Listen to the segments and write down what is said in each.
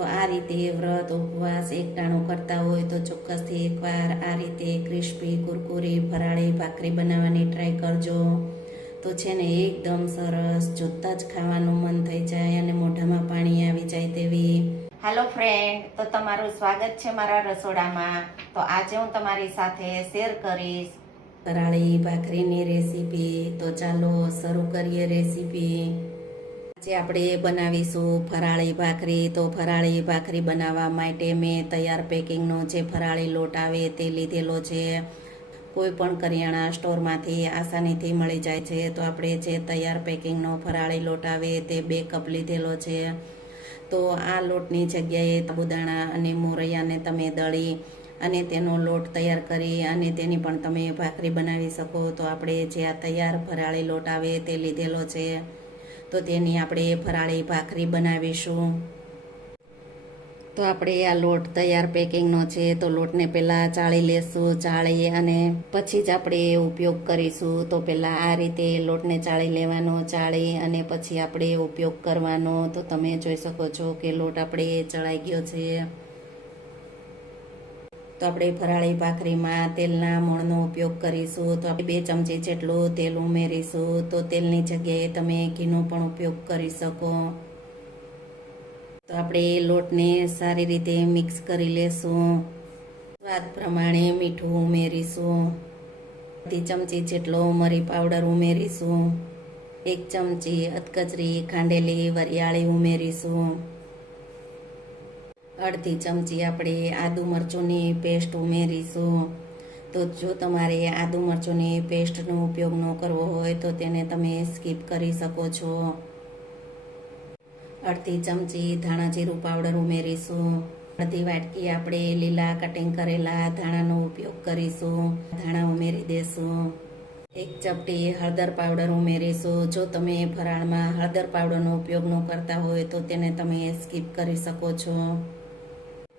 તો આ રીતે વ્રત ઉપવાસ એકટાણું કરતા હોય તો ચોક્કસથી એકવાર આ રીતે ક્રિસ્પી કુરકુરી ફરાળી ભાખરી બનાવવાની ટ્રાય કરજો. તો છે ને એકદમ સરસ જોતાં જ ખાવાનું મન થઈ જાય અને મોઢામાં પાણી આવી જાય તેવી. હાલો ફ્રેન્ડ તો તમારું સ્વાગત છે મારા રસોડામાં. તો આજે હું તમારી સાથે શેર કરીશ. ફરાળી ભાખરીની રેસીપી તો ચાલો શરૂ કરીએ રેસીપી આજે આપણે બનાવીશું, ફરાળી ભાખરી, તો ફરાળી ભાખરી બનાવવા માટે મેં તૈયાર પેકિંગનો જે ફરાળી લોટ આવે તે લીધેલો છે. કોઈ પણ કરિયાણા સ્ટોરમાંથી આસાનીથી મળી જાય છે. તો આપણે જે તૈયાર પેકિંગનો ફરાળી લોટ આવે તે બે કપ લીધેલો છે. તો આ લોટની જગ્યાએ સાબુદાણા અને મોરૈયાને તમે દળી અને તેનો લોટ તૈયાર કરી અને તેની પણ તમે ભાખરી બનાવી શકો. તો આપણે જે આ તૈયાર ફરાળી લોટ આવે તે લીધેલો છે. તો તેની આપણે ફરાળી ભાખરી બનાવીશું. તો આપણે આ લોટ તૈયાર પેકિંગનો છે, તો લોટને પહેલાં ચાળી લેશું ચાળી અને પછી જ આપણે ઉપયોગ કરીશું. તો પહેલાં આ રીતે લોટને ચાળી લેવાનો ચાળી અને પછી આપણે ઉપયોગ કરવાનો. તો તમે જોઈ શકો છો કે લોટ આપણે ચડાઈ ગયો છે. તો આપણે ફરાળી ભાખરીમાં તેલના મણનો ઉપયોગ કરીશું. તો આપણે બે ચમચી જેટલું તેલ ઉમેરીશું. તો તેલની જગ્યાએ તમે ઘીનો પણ ઉપયોગ કરી શકો. તો આપણે લોટને સારી રીતે મિક્સ કરી લેશું. સ્વાદ પ્રમાણે મીઠું ઉમેરીશું. અડધી ચમચી જેટલો મરી પાવડર ઉમેરીશું. એક ચમચી અધકચરી ખાંડેલી વરિયાળી ઉમેરીશું. અડધી ચમચી આપણે આદુ મરચુંની પેસ્ટ ઉમેરીશું. તો જો તમારે આદુ મરચુંની પેસ્ટનો ઉપયોગ ન કરવો હોય તો તેને તમે સ્કીપ કરી શકો છો. અડધી ચમચી ધાણા જીરું પાવડર ઉમેરીશું. અડધી વાટકી આપણે લીલા કટિંગ કરેલા ધાણાનો ઉપયોગ કરીશું. ધાણા ઉમેરી દેશું. એક ચપટી હળદર પાવડર ઉમેરીશું. જો તમે ફરાળમાં હળદર પાવડરનો ઉપયોગ ન કરતા હોય તો તેને તમે સ્કીપ કરી શકો છો.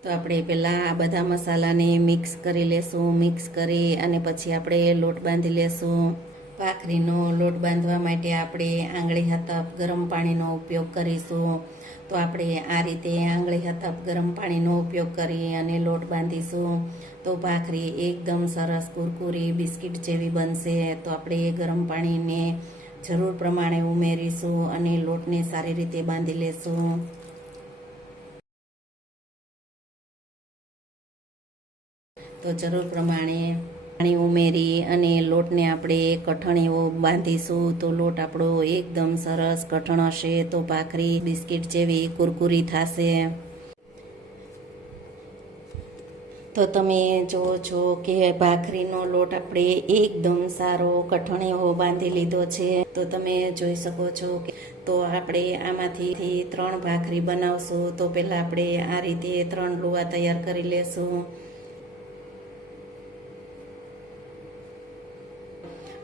તો આપણે પહેલાં આ બધા મસાલાને મિક્સ કરી લેશું, મિક્સ કરી અને પછી આપણે લોટ બાંધી લેશું. ભાખરીનો લોટ બાંધવા માટે આપણે આંગળી હાથપ ગરમ પાણીનો ઉપયોગ કરીશું. તો આપણે આ રીતે આંગળી હાથપ ગરમ પાણીનો ઉપયોગ કરી અને લોટ બાંધીશું. તો ભાખરી એકદમ સરસ કુરકુરી બિસ્કિટ જેવી બનશે. તો આપણે ગરમ પાણીને જરૂર પ્રમાણે ઉમેરીશું અને લોટને સારી રીતે બાંધી લેશું. તો જરૂર પ્રમાણે પાણી ઉમેરી અને લોટને આપણે કઠણ એવો બાંધીશું તો લોટ આપણો એકદમ સરસ કઠણ હશે તો ભાખરી, બિસ્કિટ જેવી કુરકુરી થશે. તો તમે જુઓ છો કે ભાખરીનો લોટ આપણે એકદમ સારો, કઠણ એવો બાંધી લીધો છે. તો તમે જોઈ શકો છો કે તો આપણે આમાંથી ત્રણ ભાખરી બનાવશું. તો પહેલાં આપણે આ રીતે ત્રણ લુવા તૈયાર કરી લેશું.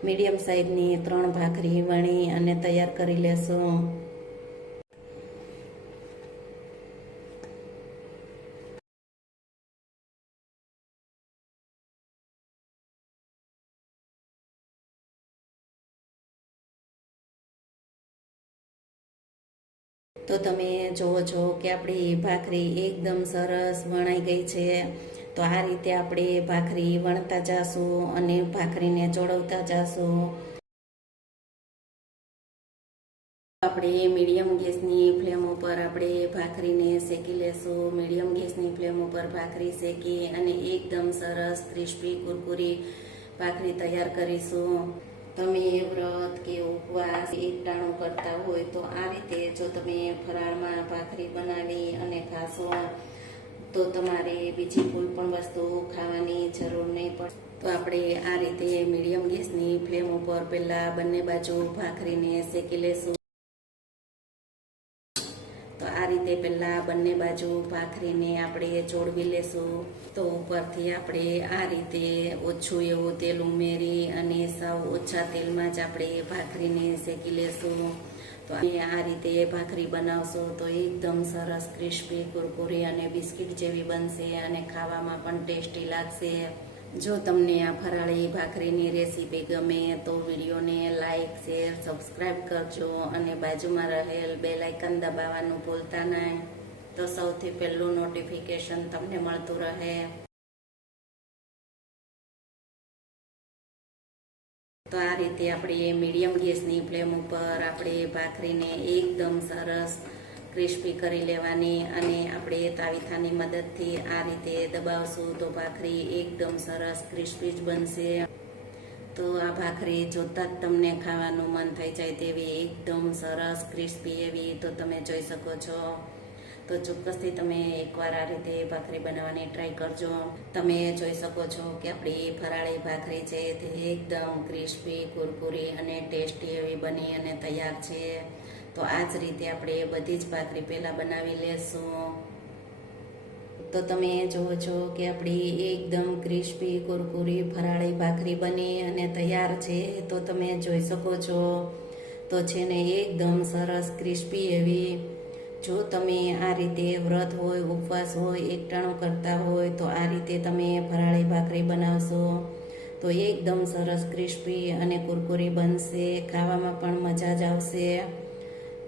મીડિયમ સાઈઝની ત્રણ ભાખરી વણી અને તૈયાર કરી લેશું. તો તમે જુઓ છો કે આપણી ભાખરી એકદમ સરસ વણાઈ ગઈ છે. તો આ રીતે આપણે ભાખરી વણતા જાશું અને ભાખરીને ચોળવતા જાશું. આપણે મીડિયમ ગેસની ફ્લેમ ઉપર આપણે ભાખરીને શેકી લેશું. મીડિયમ ગેસની ફ્લેમ ઉપર ભાખરી શેકી અને એકદમ સરસ ક્રિસ્પી કુરકુરી ભાખરી તૈયાર કરીશું. તમે વ્રત કે ઉપવાસ એકટાણું કરતા હોય તો આ રીતે જો તમે ફરાળમાં ભાખરી બનાવી અને ખાશો તો તમારે બીજી કોઈ પણ વસ્તુ ખાવાની જરૂર નહીં પડે. તો આપણે આ રીતે મીડિયમ ગેસની ફ્લેમ ઉપર પહેલાં બંને બાજુ ભાખરીને શેકી લેશું. તો આ રીતે પહેલાં બંને બાજુ ભાખરીને આપણે ચોળવી લેશું. તો ઉપરથી આપણે આ રીતે ઓછું એવું તેલ ઉમેરી અને સાવ ઓછા તેલમાં જ આપણે ભાખરીને શેકી લેશું. તો આ રીતે ભાખરી બનાવશો તો એકદમ સરસ ક્રિસ્પી, કુરકુરી અને બિસ્કિટ જેવી બનશે અને ખાવામાં પણ ટેસ્ટી લાગશે. જો તમને આ ફરાળી ભાખરીની રેસીપી ગમે તો વિડીયોને લાઇક શેર સબસ્ક્રાઈબ કરજો અને બાજુમાં રહેલ બે લાઇકન દબાવવાનું ભૂલતા નહીં. તો સૌથી પહેલું નોટિફિકેશન તમને મળતું રહે. તો આ રીતે આપણે મીડિયમ ગેસની ફ્લેમ ઉપર આપણે ભાખરીને એકદમ સરસ ક્રિસ્પી કરી લેવાની અને આપણે તાવીથાની મદદથી આ રીતે દબાવશું તો ભાખરી એકદમ સરસ ક્રિસ્પી જ બનશે. તો આ ભાખરી જોતા જ તમને ખાવાનું મન થઈ જાય તેવી એકદમ સરસ ક્રિસ્પી એવી તો તમે જોઈ શકો છો. તો ચોક્કસથી તમે એકવાર આ રીતે ભાખરી બનાવવાની ટ્રાય કરજો. તમે જોઈ શકો છો કે આપણી ફરાળી ભાખરી છે તે એકદમ ક્રિસ્પી કુરકુરી અને ટેસ્ટી એવી બની અને તૈયાર છે. તો આ જ રીતે આપણે બધી જ ભાખરી પહેલાં બનાવી લેશું. તો તમે જુઓ છો કે આપણી એકદમ ક્રિસ્પી કુરકુરી, ફરાળી ભાખરી બની અને તૈયાર છે. તો તમે જોઈ શકો છો. તો છે ને એકદમ સરસ ક્રિસ્પી એવી જો તમે આ રીતે વ્રત હોય, ઉપવાસ હોય એકટાણું કરતા હોય, તો આ રીતે તમે ફરાળી ભાખરી બનાવશો. તો એકદમ સરસ ક્રિસ્પી અને કુરકુરી બનશે, ખાવામાં પણ મજા જ આવશે.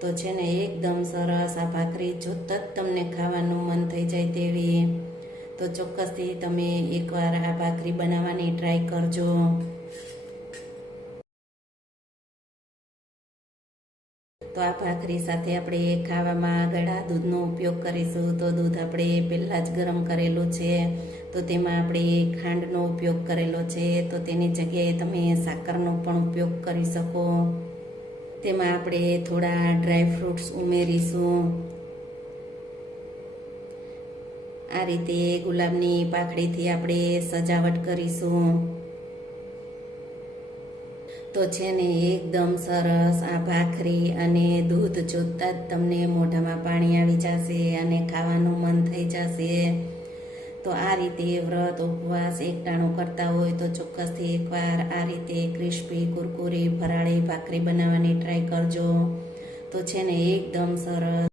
તો છે ને, એકદમ સરસ આ ભાખરી જોતા જ તમને ખાવાનું મન થઈ જાય તેવી, તો ચોક્કસથી તમે એકવાર આ ભાખરી બનાવવાની ટ્રાય કરજો. તો આ ભાખરી સાથે આપણે ખાવામાં ગળા દૂધનો ઉપયોગ કરીશું. તો દૂધ આપણે પહેલાં જ ગરમ કરેલું છે. તો તેમાં આપણે ખાંડનો ઉપયોગ કરેલો છે. તો તેની જગ્યાએ તમે સાકરનો પણ ઉપયોગ કરી શકો. તેમાં આપણે થોડા ડ્રાય ફ્રૂટ્સ ઉમેરીશું. આ રીતે ગુલાબની પાખડીથી આપણે સજાવટ કરીશું. તો છે ને, એકદમ સરસ આ ભાખરી અને દૂધ જોતાં જ તમને મોઢામાં પાણી આવી જશે અને ખાવાનું મન થઈ જશે. તો આ રીતે વ્રત, ઉપવાસ એકટાણું કરતા હોય તો ચોક્કસથી એકવાર આ રીતે ક્રિસ્પી, કુરકુરી, ફરાળી ભાખરી બનાવવાની ટ્રાય કરજો. તો છે ને, એકદમ સરસ